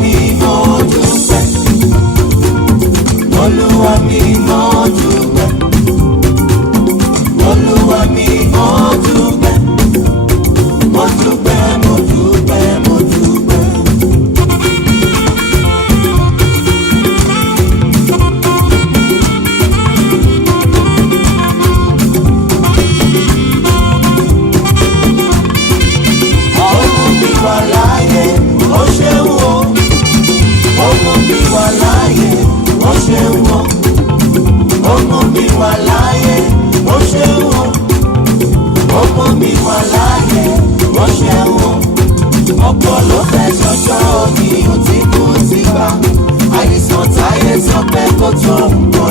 mi mo dúpẹ́, Olúwa mi mo dúpẹ́, Olúwa mi mo dúpẹ́, mo dúpẹ́, mo dúpẹ́, mo dúpẹ́. Ọmọ mi wà láyé, ó ṣeun o. Ọmọ mi wà láyé, ó ṣeun o. Ọmọ mi wà láyé, ó ṣeun o. Ọmọ mi wà láyé, ó ṣeun o. Ọ̀pọ̀ ló fẹ́ ṣọṣọ́ mi, ó ti kú ti gbà. Àìsàn táyé sọ pé kò tó nǹkan.